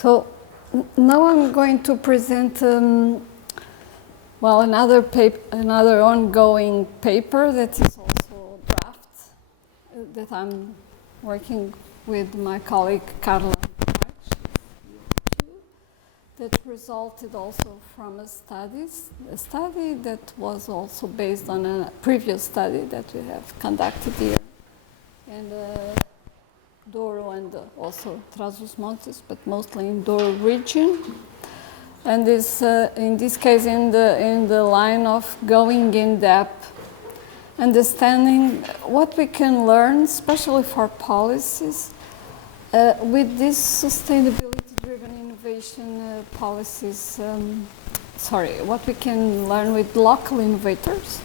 So now I'm going to present well, another ongoing paper that is also a draft that I'm working with my colleague Carla, that resulted also from a study that was also based on a previous study that we have conducted here in Douro and also Trás-os-Montes, but mostly in Douro region. And this, in this case, in the line of going in depth, understanding what we can learn, especially for policies, with these sustainability-driven innovation policies. What we can learn with local innovators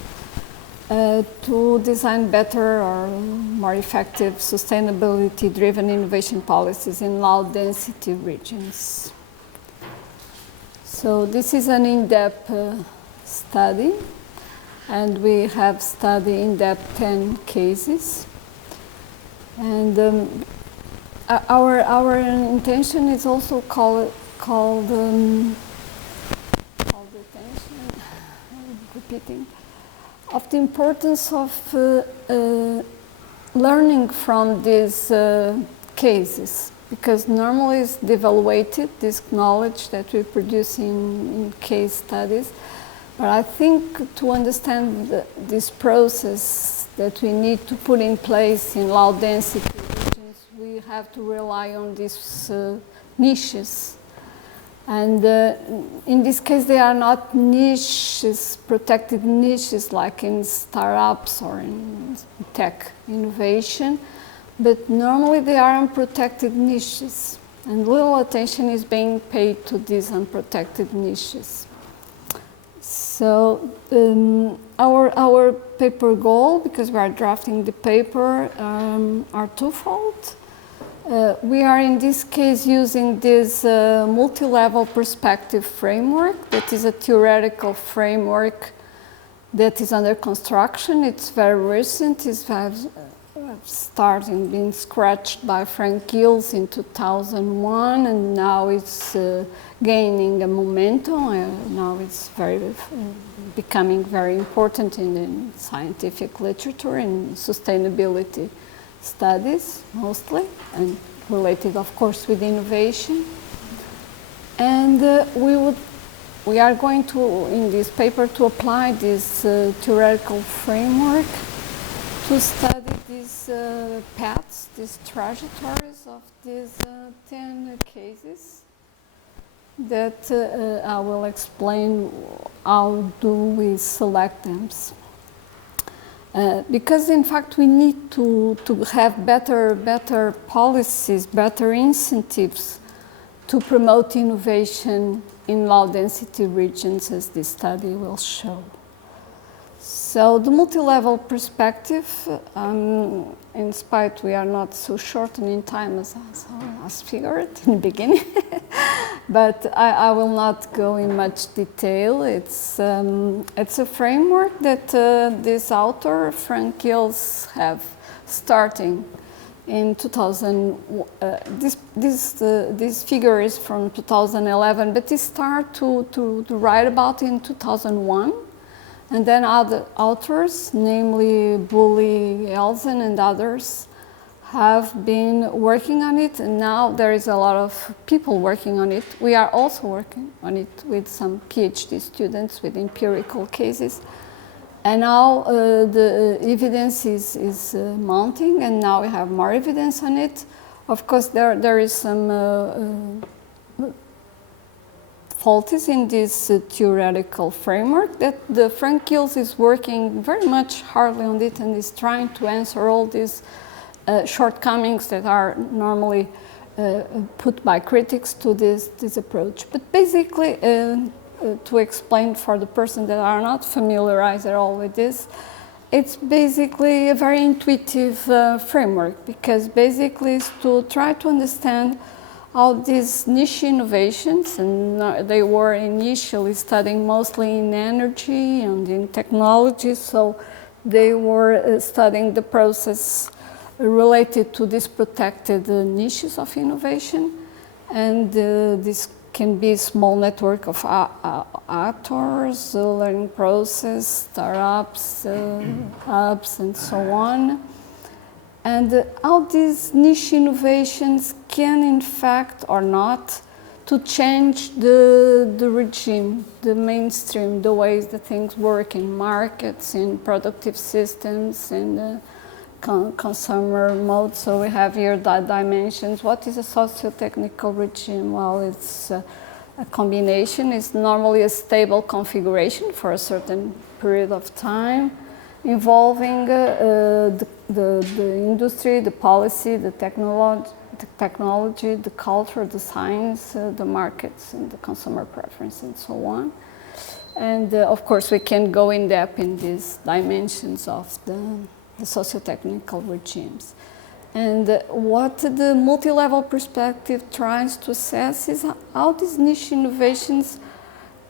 to design better or more effective sustainability-driven innovation policies in low-density regions. So this is an in-depth study, and we have studied in-depth 10 cases. And our intention is also called attention, repeating, of the importance of learning from these cases. Because normally it's devaluated, this knowledge that we produce in case studies. But I think to understand this process that we need to put in place in low density regions, we have to rely on these niches. And in this case, they are not niches, protected niches like in startups or in tech innovation. But normally they are unprotected niches, and little attention is being paid to these unprotected niches. So our paper goal, because we are drafting the paper, are twofold. We are in this case using this multi-level perspective framework that is a theoretical framework that is under construction. It's very recent. It's starting being scratched by Frank Gills in 2001, and now it's gaining a momentum. Now it's becoming very important in scientific literature and sustainability studies mostly, and related, of course, with innovation. And we are going to, in this paper, to apply this theoretical framework to study these paths, these trajectories of these 10 cases that I will explain how do we select them. Because in fact we need to have better policies, better incentives to promote innovation in low density regions, as this study will show. So the multi-level perspective, in spite we are not so short and in time as figured in the beginning, but I will not go in much detail. It's a framework that this author, Frank Gills, have starting in 2000. This figure is from 2011, but he started to write about in 2001. And then other authors, namely Bully, Elzen, and others, have been working on it. And now there is a lot of people working on it. We are also working on it with some PhD students with empirical cases. And now the evidence is mounting, and now we have more evidence on it. Of course, there is some faulties in this theoretical framework that the Frank Gills is working very much hardly on it and is trying to answer all these shortcomings that are normally put by critics to this approach. But basically, to explain for the person that are not familiarized at all with this, it's basically a very intuitive framework, because basically it's to try to understand how these niche innovations, and they were initially studying mostly in energy and in technology, so they were studying the process related to these protected niches of innovation. And this can be a small network of actors, learning process, startups, hubs, and so on. And how these niche innovations can, in fact, or not, to change the regime, the mainstream, the ways that things work in markets, in productive systems, in consumer mode. So we have here the dimensions. What is a socio-technical regime? Well, it's a combination. It's normally a stable configuration for a certain period of time, involving the industry, the policy, the technology, the culture, the science, the markets, and the consumer preference, and so on. And of course, we can go in depth in these dimensions of the socio-technical regimes. And what the multi-level perspective tries to assess is how these niche innovations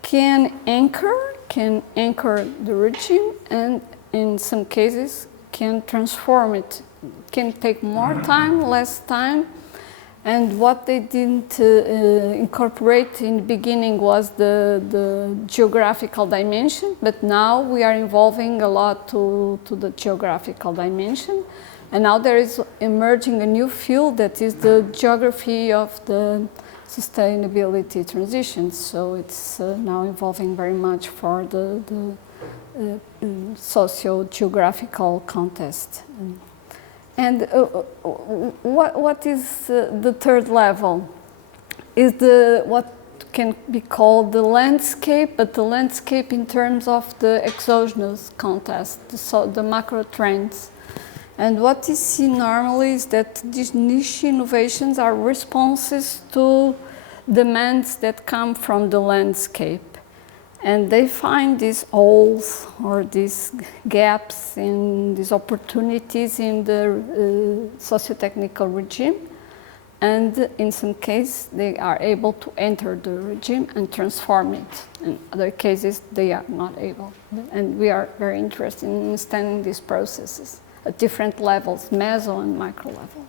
can anchor the regime, and in some cases can transform it. Can take more time, less time. And what they didn't incorporate in the beginning was the geographical dimension, but now we are involving a lot to the geographical dimension. And now there is emerging a new field that is the geography of the sustainability transition. So it's now evolving very much for the socio-geographical context. And what is the third level? Is what can be called the landscape, but the landscape in terms of the exogenous context, the macro trends. And what you see normally is that these niche innovations are responses to demands that come from the landscape. And they find these holes or these gaps in these opportunities in the socio-technical regime. And in some cases, they are able to enter the regime and transform it. In other cases, they are not able. And we are very interested in understanding these processes at different levels, meso and micro level.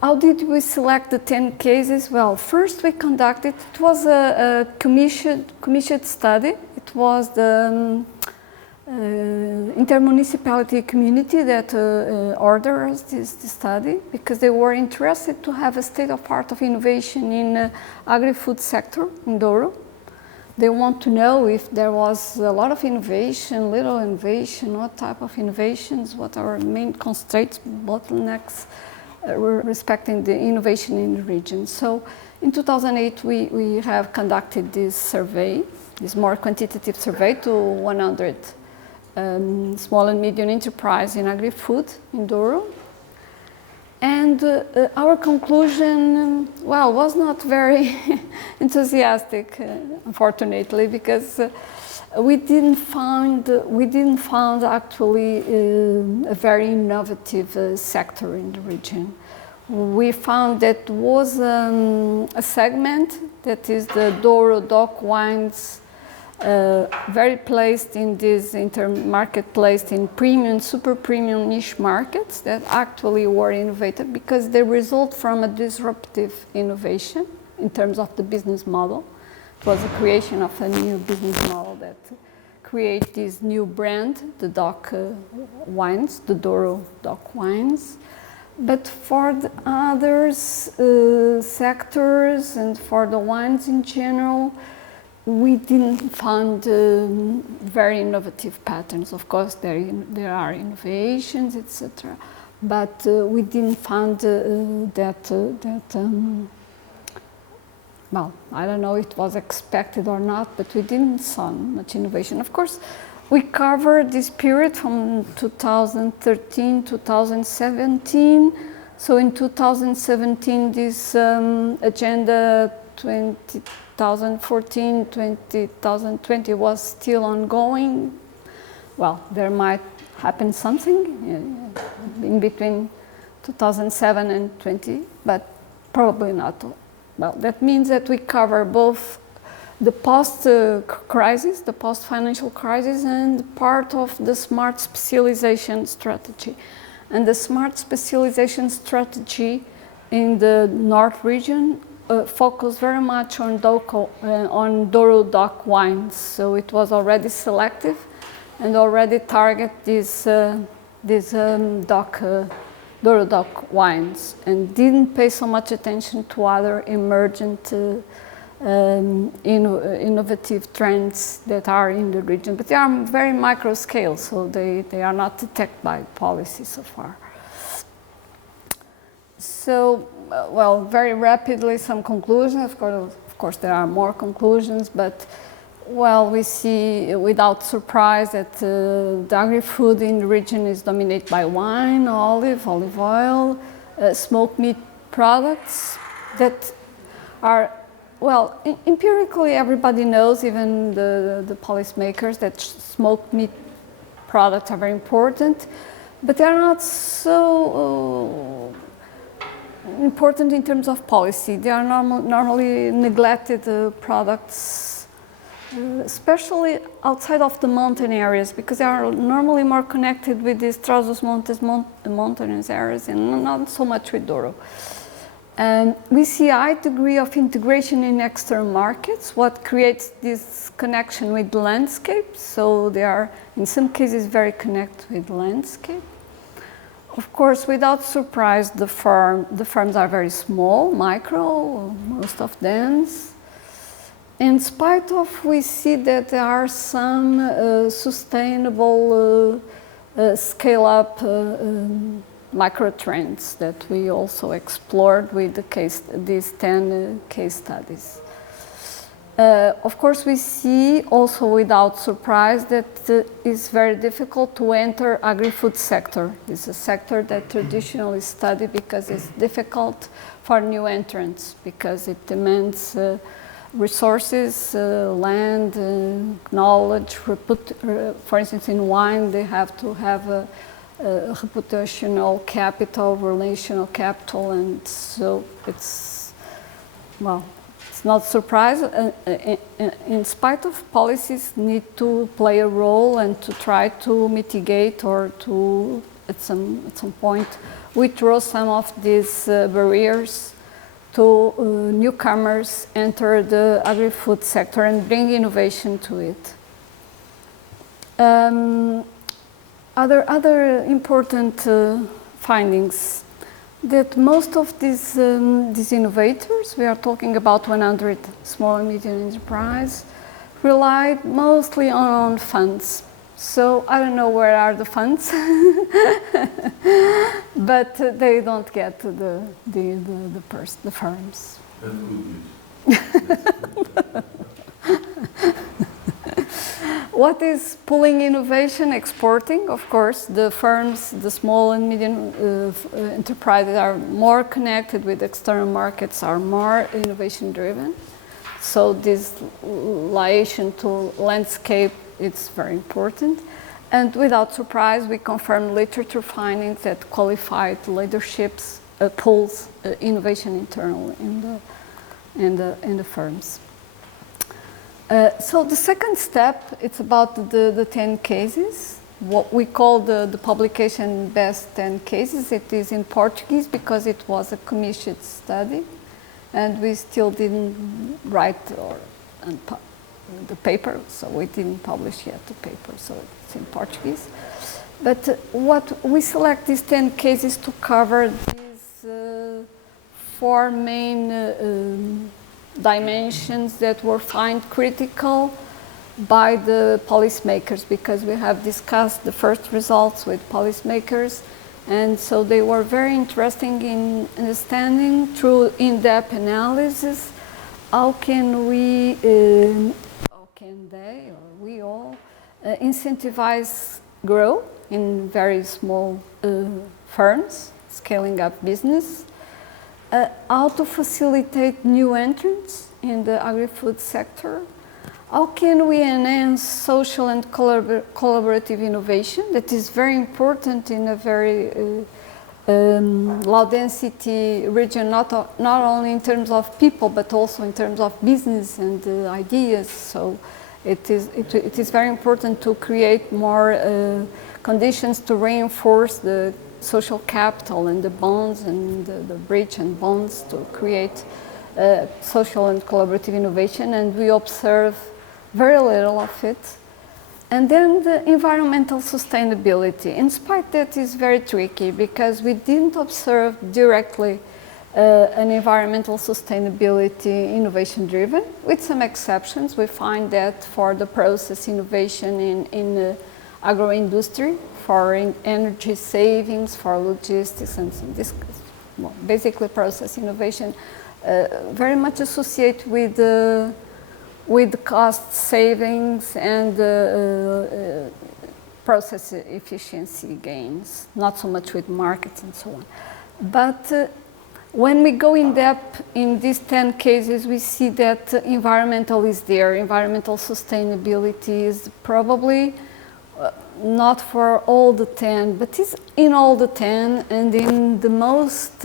How did we select the 10 cases? Well, first we conducted, it was a commissioned study. It was the intermunicipality community that ordered us this study, because they were interested to have a state-of-art of innovation in agri-food sector in Douro. They want to know if there was a lot of innovation, little innovation, what type of innovations, what are our main constraints, bottlenecks, respecting the innovation in the region. So in 2008, we have conducted this survey, this more quantitative survey to 100 small and medium enterprise in agri-food in Douro. And our conclusion, well, was not very enthusiastic, unfortunately, because we didn't find actually a very innovative sector in the region. We found that was a segment that is the Douro DOC wines, very placed in this marketplace in premium, super premium niche markets that actually were innovative because they result from a disruptive innovation in terms of the business model. It was a creation of a new business model that create this new brand, the DOC wines, the Douro DOC wines. But for the others sectors and for the wines in general, we didn't find very innovative patterns. Of course, there are innovations, etc. But we didn't find well, I don't know if it was expected or not, but we didn't see much innovation. Of course, we covered this period from 2013 to 2017. So in 2017, this agenda 2014-2020 was still ongoing. Well, there might happen something in between 2007 and 20, but probably not. Well, that means that we cover both the post-crisis, the post-financial crisis, and part of the smart specialization strategy. and the smart specialization strategy in the North region focused very much on Douro DOC wines. So it was already selective and already target these Douro DOC wines, and didn't pay so much attention to other emergent innovative trends that are in the region. But they are very micro scale, so they are not detected by policy so far. So, well, very rapidly, some conclusions. Of course, there are more conclusions, but well, we see without surprise that the agri-food in the region is dominated by wine, olive oil, smoked meat products that are, well, empirically everybody knows, even the policymakers, that smoked meat products are very important, but they are not so important in terms of policy. They are normally neglected products, especially outside of the mountain areas, because they are normally more connected with these Trás-os-Montes mountainous areas and not so much with Douro. And we see a high degree of integration in external markets, what creates this connection with the landscape. So they are, in some cases, very connected with the landscape. Of course, without surprise, the farms are very small, micro, most of them. In spite of, we see that there are some sustainable scale-up micro trends that we also explored with these 10 case studies. Of course, we see also without surprise that it's very difficult to enter agri-food sector. It's a sector that traditionally is studied because it's difficult for new entrants, because it demands resources, land, knowledge. For instance, in wine, they have to have a reputational capital, relational capital, and so it's, well, it's not surprising. In spite of policies need to play a role and to try to mitigate or to, at some point, withdraw some of these barriers to newcomers enter the agri-food sector and bring innovation to it. Other important findings, that most of these innovators, we are talking about 100 small and medium enterprise, relied mostly on funds. So I don't know where are the funds, but they don't get to the firms. That's good news. What is pulling innovation? Exporting, of course. The firms, the small and medium enterprises are more connected with external markets, are more innovation driven. So this relation to landscape, it's very important. And without surprise, we confirm literature findings that qualified leaderships pulls innovation internally in the firms. So the second step, it's about the 10 cases, what we call the publication best 10 cases. It is in Portuguese because it was a commissioned study, and we still didn't write the paper, so we didn't publish yet the paper, so it's in Portuguese. But what we select these 10 cases to cover these 4 main dimensions that were found critical by the policymakers, because we have discussed the first results with policymakers, and so they were very interesting in understanding through in-depth analysis how can we, how can they, or we all, incentivize growth in very small firms, scaling up business, how to facilitate new entrants in the agri-food sector, how can we enhance social and collaborative innovation that is very important in a very low density region, not only in terms of people but also in terms of business and ideas. So it is very important to create more conditions to reinforce the social capital and the bonds and the bridge and bonds to create social and collaborative innovation, and we observe very little of it. And then the environmental sustainability. In spite that is very tricky because we didn't observe directly an environmental sustainability innovation driven. With some exceptions, we find that for the process innovation in agro-industry, for energy savings, for logistics, and this, well, basically process innovation, very much associated with cost savings and process efficiency gains, not so much with markets and so on. But when we go in depth in these 10 cases, we see that environmental is there. Environmental sustainability is probably not for all the 10, but it's in all the 10 and in the most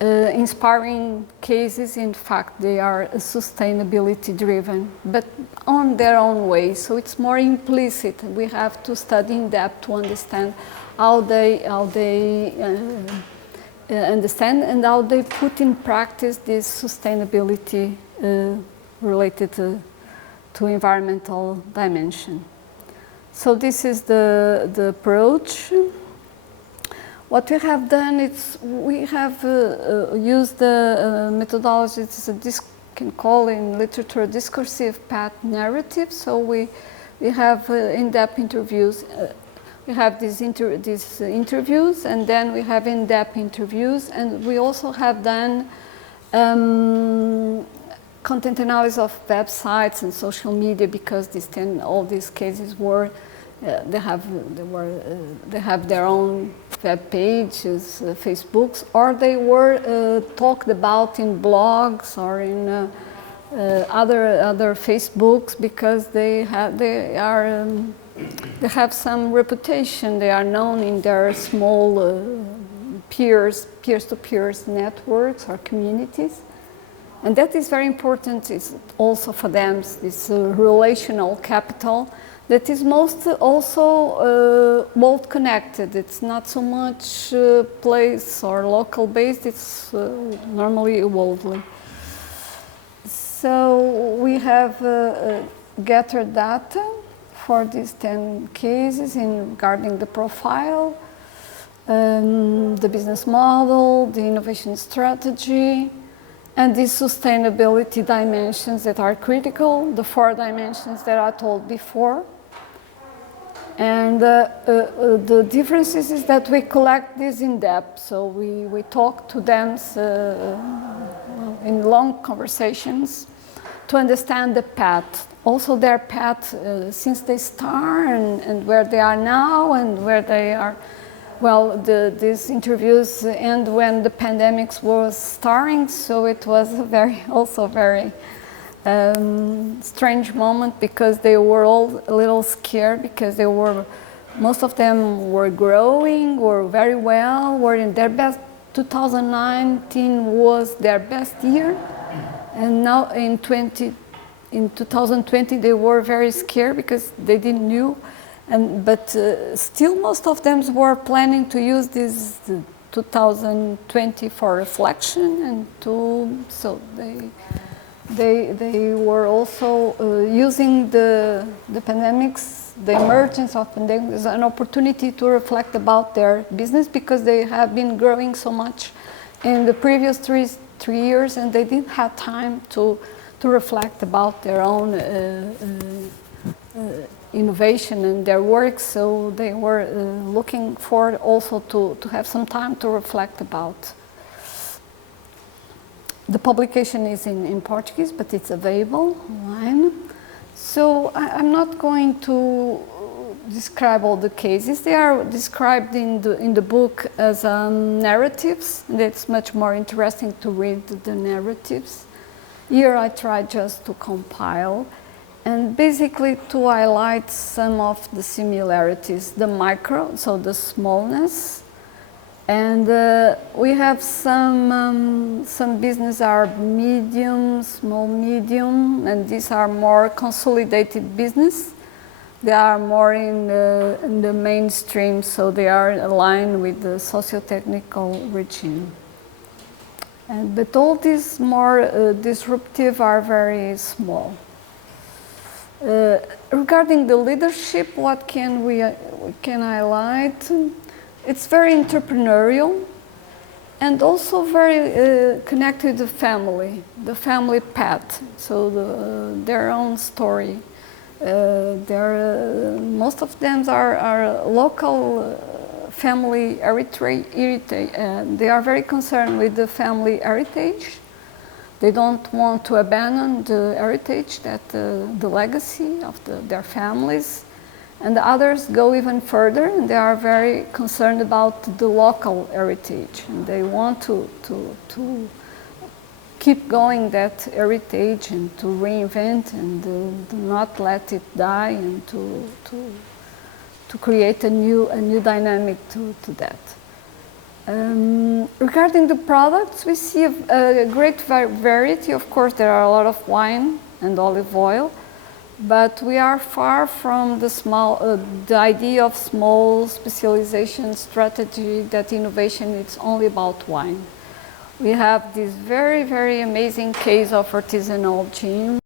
inspiring cases. In fact, they are sustainability driven, but on their own way. So it's more implicit. We have to study in depth to understand how they understand and how they put in practice this sustainability related to environmental dimension. So this is the approach. What we have done is we have used the methodologies this can call in literature discursive path narrative. So we have in-depth interviews. We have these interviews, and then we have in-depth interviews, and we also have done content analysis of websites and social media, because all these cases were they have their own web pages, Facebooks, or they were talked about in blogs or in other Facebooks, because they have some reputation. They are known in their small peers-to-peers networks or communities. And that is very important. It's also for them this relational capital that is most also world connected. It's not so much place or local based. It's normally worldly. So we have gathered data for these 10 cases regarding the profile, the business model, the innovation strategy, and these sustainability dimensions that are critical, the 4 dimensions that I told before. And the differences is that we collect this in depth. So we talk to them in long conversations to understand the path. Also their path since they start and where they are now and where they are. Well, these interviews end when the pandemic was starting, so it was also very strange moment, because they were all a little scared, because most of them were growing, were very well, were in their best. 2019 was their best year, and now in 2020 they were very scared because they didn't know. But still, most of them were planning to use this 2020 for reflection, and so they were also using the pandemics, the emergence of pandemics, as an opportunity to reflect about their business, because they have been growing so much in the previous three years, and they didn't have time to reflect about their own innovation and their work, so they were looking for also to have some time to reflect about. The publication is in Portuguese, but it's available online. So I'm not going to describe all the cases. They are described in the book as narratives, and it's much more interesting to read the narratives. Here I try just to compile and basically to highlight some of the similarities, the micro, so the smallness, and we have some business are medium, small, medium, and these are more consolidated business, They are more in the mainstream, so they are aligned with the socio-technical regime. But all these more disruptive are very small. Regarding the leadership, what can we can highlight? It's very entrepreneurial and also very connected to the family path, so their own story. Most of them are local family heritage. They are very concerned with the family heritage. They don't want to abandon the heritage, the legacy of their families. And the others go even further, and they are very concerned about the local heritage. And they want to keep going that heritage and to reinvent and do not let it die, and to create a new dynamic to that. Regarding the products, we see a great variety. Of course, there are a lot of wine and olive oil, but we are far from the idea of small specialization strategy, that innovation is only about wine. We have this very, very amazing case of artisanal gin.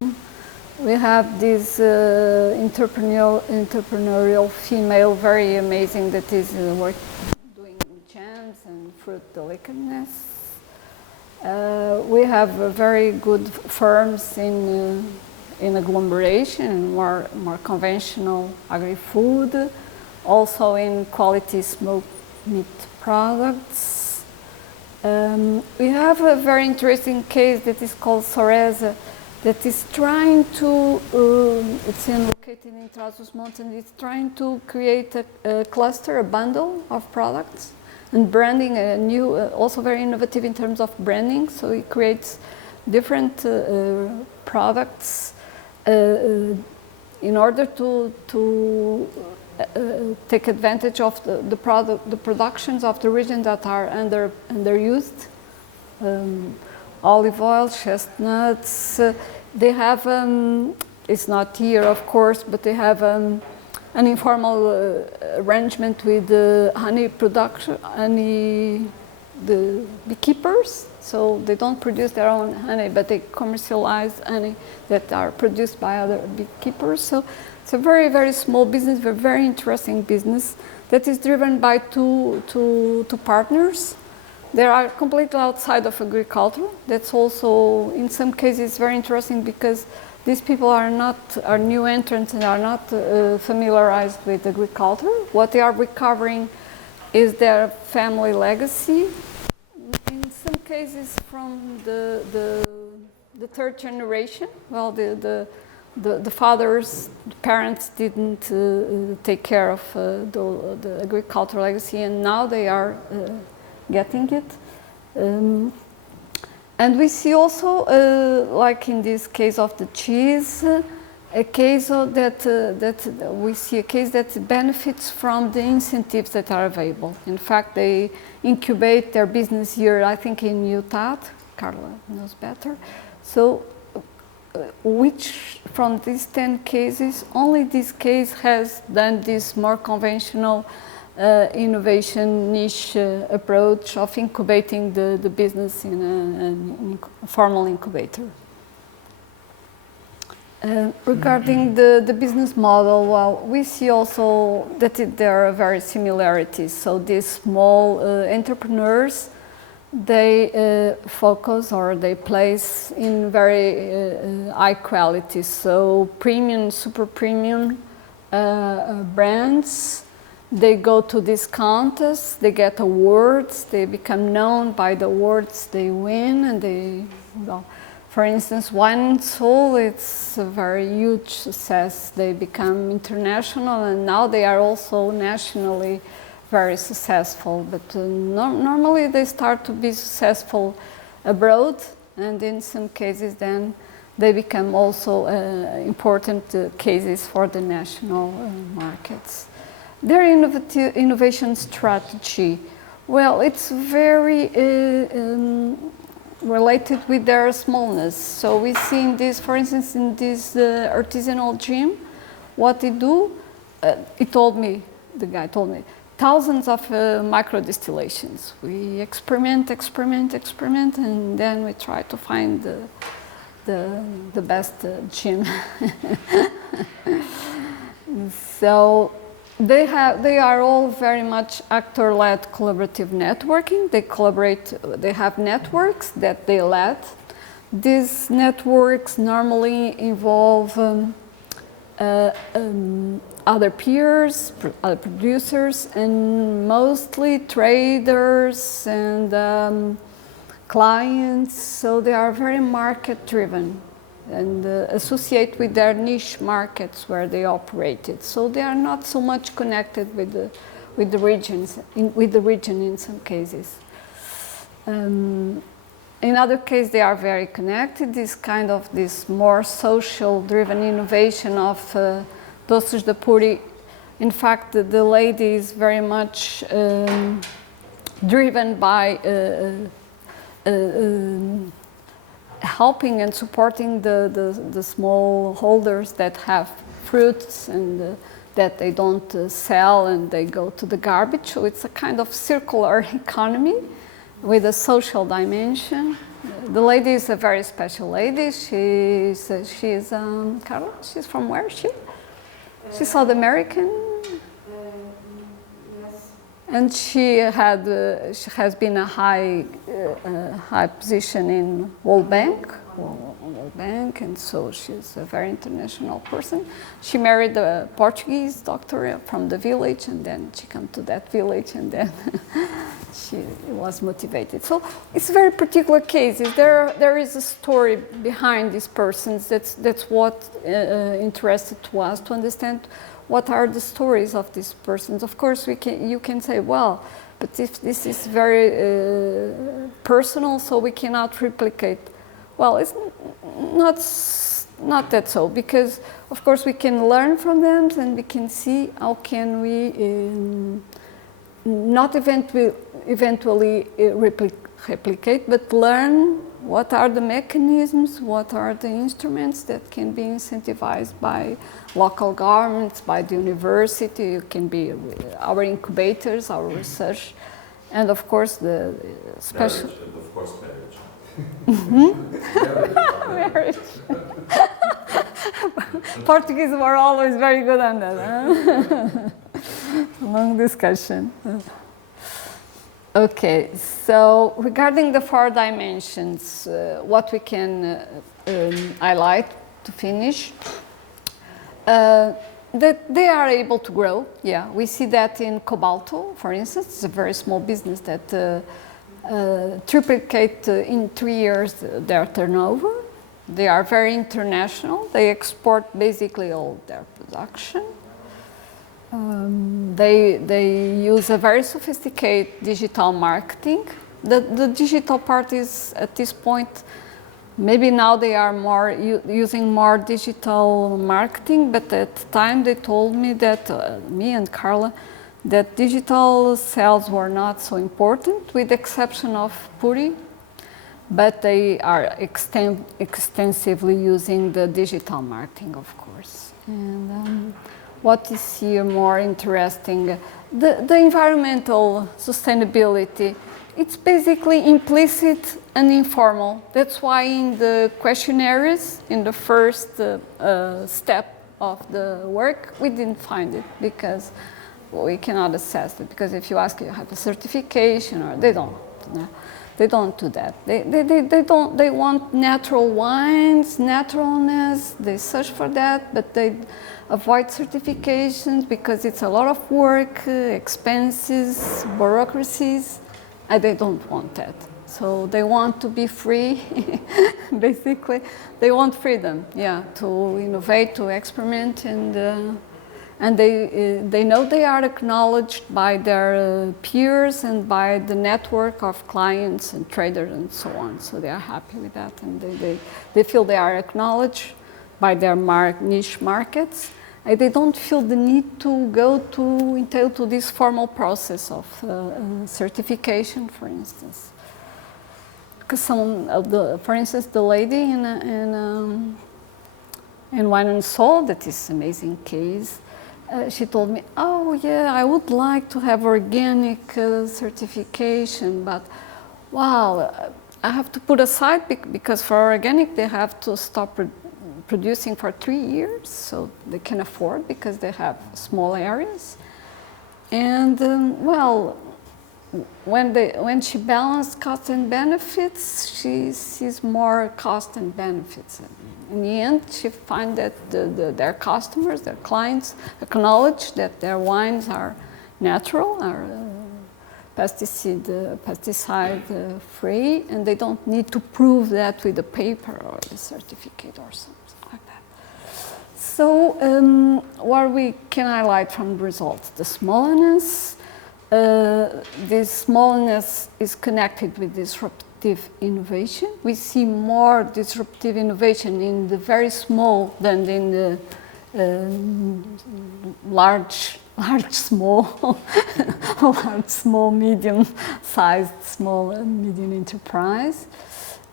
We have this entrepreneurial female, very amazing, that is doing jams and fruit delicatness. We have very good firms in agglomeration, more conventional agri-food, also in quality smoked meat products. We have a very interesting case that is called Soresa, that is trying to, it's located in Trás-os-Montes, and it's trying to create a cluster, a bundle of products, and branding a new, also very innovative in terms of branding. So it creates different products in order to take advantage of the productions of the region that are underused. Olive oil, chestnuts. They have, it's not here of course, but they have an informal arrangement with the honey production, the beekeepers. So they don't produce their own honey, but they commercialize honey that are produced by other beekeepers. So it's a very, very small business, a very interesting business that is driven by two partners. They are completely outside of agriculture. That's also, in some cases, very interesting because these people are new entrants and are not familiarized with agriculture. What they are recovering is their family legacy. In some cases, from the third generation. Well, the fathers, the parents didn't take care of the agricultural legacy, and now they are getting it. And we see also, like in this case of the cheese, a case we see a case that benefits from the incentives that are available. In fact, they incubate their business here, I think in UTAD, Carla knows better. So, which from these 10 cases, only this case has done this more conventional innovation niche approach of incubating the business in a formal incubator. Regarding the business model, well, we see also that there are very similarities. So these small entrepreneurs, they focus or they place in very high quality. So premium, super premium brands. They go to these contests, they get awards, they become known by the awards they win, and they, well, for instance, Wine and Soul, it's a very huge success. They become international, and now they are also nationally very successful. But normally they start to be successful abroad, and in some cases then they become also important cases for the national markets. Their innovation strategy, well, it's very related with their smallness. So we see in this, for instance, in this artisanal gym, what they do, he told me, the guy told me, thousands of micro distillations. We experiment, and then we try to find the best gin. So they are all very much actor-led collaborative networking. They collaborate, they have networks that they lead. These networks normally involve other peers, other producers, and mostly traders and clients. So they are very market-driven and associate with their niche markets where they operated. So they are not so much connected with the regions, with the region in some cases. In other cases, they are very connected. This more social-driven innovation of doces de puri. In fact, the lady is very much driven by helping and supporting the small holders that have fruits and that they don't sell and they go to the garbage. So it's a kind of circular economy with a social dimension. The lady is a very special lady. She's Carla, she's from where is she? She's South American. Yes. And she has been a high position in World Bank, and so she's a very international person. She married a Portuguese doctor from the village, and then she came to that village, and then she was motivated. So it's very particular cases. There is a story behind these persons. That's what interested to us to understand. What are the stories of these persons? Of course, you can say, well, but if this is very personal, so we cannot replicate. Well, it's not that so, because of course we can learn from them, and we can see how can we not eventually replicate, but learn what are the mechanisms, what are the instruments that can be incentivized by local governments, by the university. It can be our incubators, our research, and of course the special. Marriage, and of course marriage. Marriage. Portuguese were always very good on that. Huh? Long discussion. Okay, so regarding the 4 dimensions, what we can highlight to finish, that they are able to grow. Yeah, we see that in Cobalto, for instance. It's a very small business that triplicate in 3 years their turnover. They are very international. They export basically all their production. They use a very sophisticated digital marketing. The digital part is at this point, maybe now they are more using more digital marketing, but at the time they told me that, me and Carla, that digital sales were not so important, with the exception of Puri, but they are extensively using the digital marketing, of course. And what is here more interesting, the environmental sustainability, it's basically implicit and informal. That's why in the questionnaires, in the first step of the work, we didn't find it, because we cannot assess it. Because if you ask, you have a certification, or they don't. No, they don't do that. They want natural wines, naturalness. They search for that, but they avoid certifications because it's a lot of work, expenses, bureaucracies, and they don't want that. So they want to be free, basically. They want freedom, yeah, to innovate, to experiment, and they know they are acknowledged by their peers and by the network of clients and traders and so on. So they are happy with that, and they feel they are acknowledged by their niche markets. And they don't feel the need to go into this formal process of certification, for instance. Because for instance, the lady in Wine and Soul, that is an amazing case. she told me, oh yeah, I would like to have organic certification, but wow, I have to put aside because for organic they have to stop producing for 3 years, so they can afford because they have small areas. And well, when she balanced cost and benefits, she sees more cost and benefits. In the end, she finds that their customers, their clients, acknowledge that their wines are natural, are pesticide free, and they don't need to prove that with a paper or a certificate or something like that. So, what we can highlight from the results? The smallness. This smallness is connected with disruptive innovation. We see more disruptive innovation in the very small than in the large, small, medium-sized, small and medium enterprise.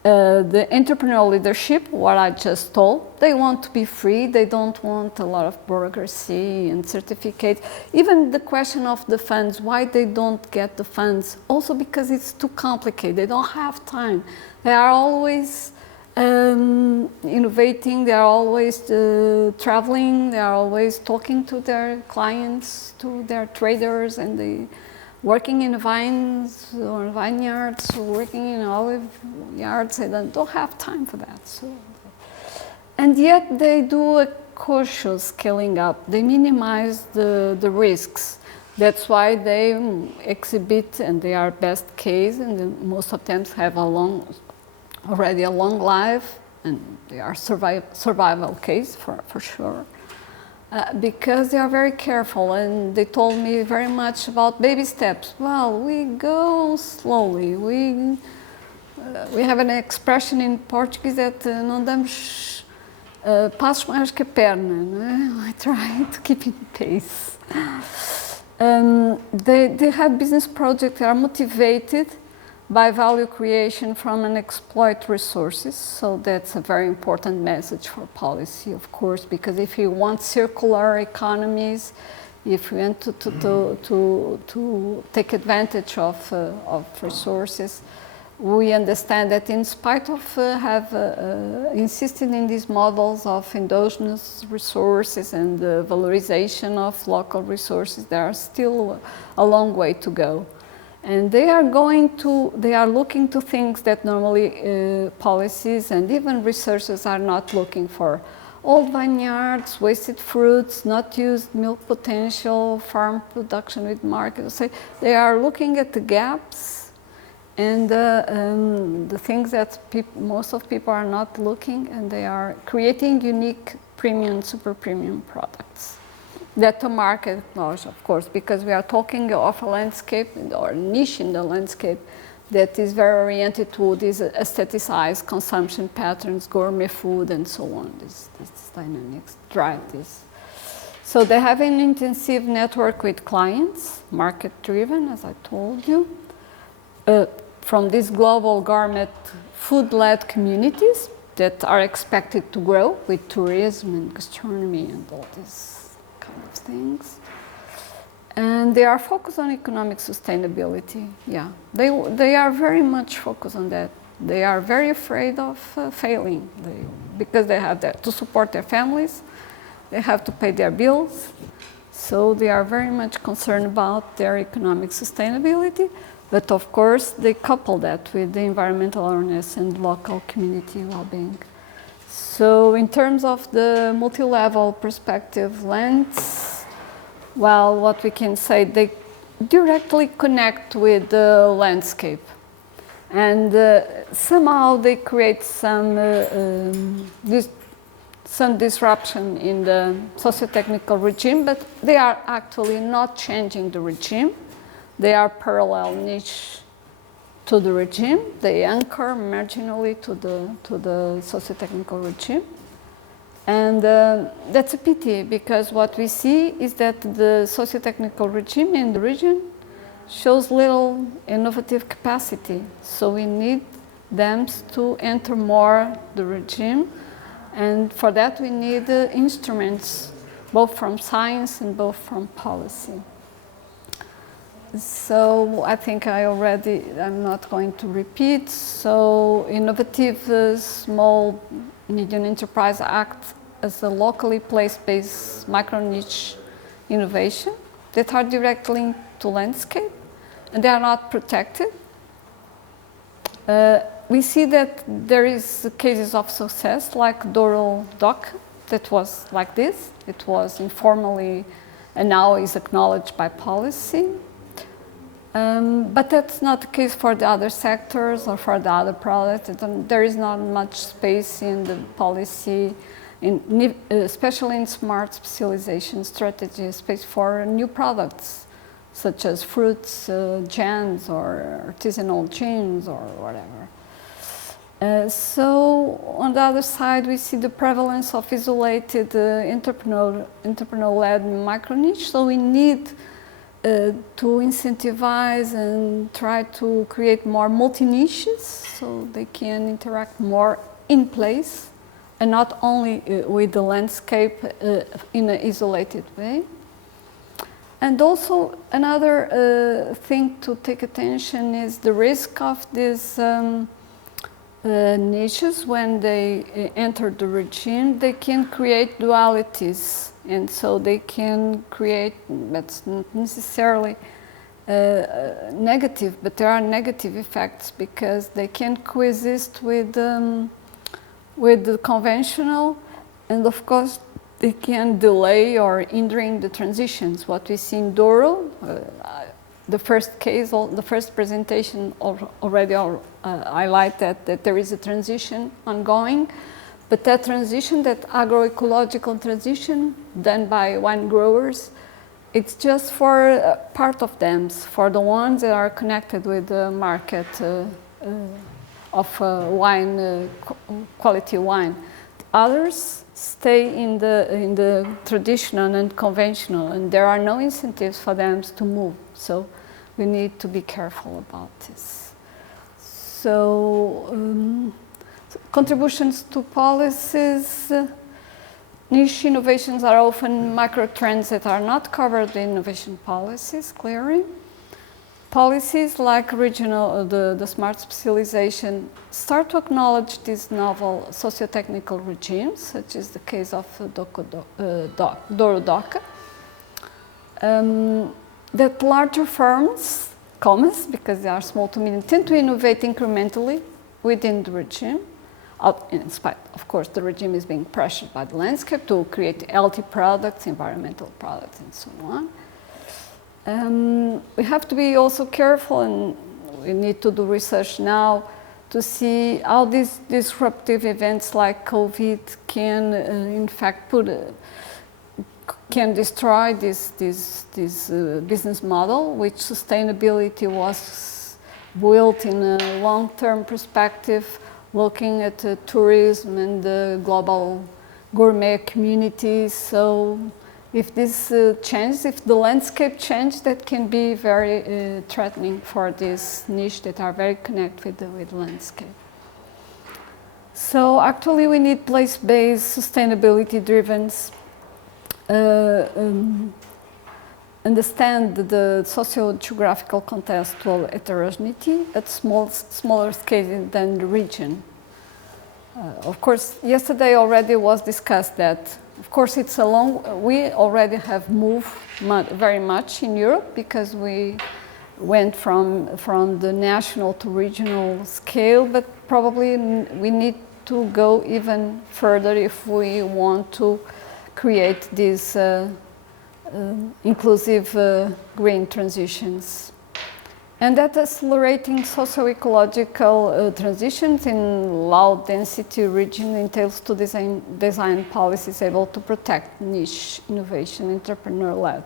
The entrepreneurial leadership, what I just told, they want to be free, they don't want a lot of bureaucracy and certificates. Even the question of the funds, why they don't get the funds, also because it's too complicated, they don't have time. They are always innovating, they are always traveling, they are always talking to their clients, to their traders, and they working in vines or vineyards, working in olive yards, they don't have time for that. So, and yet they do a cautious scaling up. They minimize the risks. That's why they exhibit, and they are best case, and most of them have already a long life, and they are survival case for sure. Because they are very careful, and they told me very much about baby steps. Well, we go slowly. We have an expression in Portuguese that não damos passos maiores que a perna. No? I try to keep in pace. They have business projects that are motivated by value creation from unexploited resources. So that's a very important message for policy, of course, because if you want circular economies, if you want to take advantage of resources, we understand that in spite of insisting in these models of endogenous resources and the valorization of local resources, there are still a long way to go. And they are looking to things that normally policies and even researchers are not looking for. Old vineyards, wasted fruits, not used milk potential, farm production with market. So they are looking at the gaps and the things that most of people are not looking, and they are creating unique premium, super premium products. That the market acknowledges, of course, because we are talking of a landscape or niche in the landscape that is very oriented to these aestheticized consumption patterns, gourmet food, and so on. These dynamics drive this. So they have an intensive network with clients, market-driven, as I told you, from these global gourmet food-led communities that are expected to grow with tourism and gastronomy and all this kind of things. And they are focused on economic sustainability. Yeah, they are very much focused on that. They are very afraid of failing because they have that to support their families. They have to pay their bills. So they are very much concerned about their economic sustainability. But of course, they couple that with the environmental awareness and local community well-being. So in terms of the multi-level perspective lens, well, what we can say, they directly connect with the landscape. And somehow they create some disruption in the socio-technical regime, but they are actually not changing the regime. They are parallel niche to the regime. They anchor marginally to the socio-technical regime. And that's a pity, because what we see is that the socio-technical regime in the region shows little innovative capacity. So we need them to enter more the regime. And for that we need instruments both from science and both from policy. So I think I'm not going to repeat. So innovative small medium enterprise act as a locally place-based micro-niche innovation that are directly linked to landscape and they are not protected. We see that there is cases of success like Douro Dock that was like this. It was informally and now is acknowledged by policy. But that's not the case for the other sectors or for the other products. There is not much space in the policy, especially in smart specialization strategy, space for new products such as fruits, jams, or artisanal gins, or whatever. So on the other side, we see the prevalence of isolated entrepreneur-led micro-niche. So we need to incentivize and try to create more multi-niches so they can interact more in place and not only with the landscape in an isolated way. And also another thing to take attention is the risk of these niches. When they enter the regime, they can create dualities. And so they can create, that's not necessarily negative, but there are negative effects because they can coexist with the conventional, and of course they can delay or hindering the transitions. What we see in Douro, the first case, the first presentation already highlighted that there is a transition ongoing. But that transition, that agroecological transition done by wine growers, it's just for part of them, for the ones that are connected with the market of wine, quality wine. Others stay in the traditional and conventional, and there are no incentives for them to move. So we need to be careful about this. So. Contributions to policies. Niche innovations are often micro trends that are not covered in innovation policies, clearly. Policies like regional, the smart specialization, start to acknowledge these novel socio-technical regimes, such as the case of Douro Dock. That larger firms, because they are small to medium, tend to innovate incrementally within the regime. In spite, of course, the regime is being pressured by the landscape to create healthy products, environmental products, and so on. We have to be also careful, and we need to do research now to see how these disruptive events like COVID can, in fact, can destroy this business model, which sustainability was built in a long-term perspective, looking at tourism and the global gourmet communities. So if this changes, if the landscape changes, that can be very threatening for this niche that are very connected with the landscape. So actually we need place-based, sustainability-driven, understand the socio-geographical contextual heterogeneity at smaller scale than the region. Of course, yesterday already was discussed that, of course, we already have moved very much in Europe because we went from the national to regional scale, but probably we need to go even further if we want to create these inclusive green transitions. And that accelerating socio-ecological transitions in low-density region entails to design policies able to protect niche innovation, entrepreneur-led.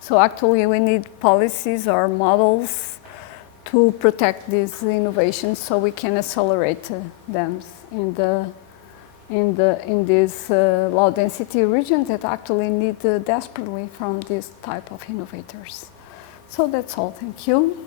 So actually we need policies or models to protect these innovations so we can accelerate them in these low-density regions that actually need desperately from this type of innovators. So that's all. Thank you.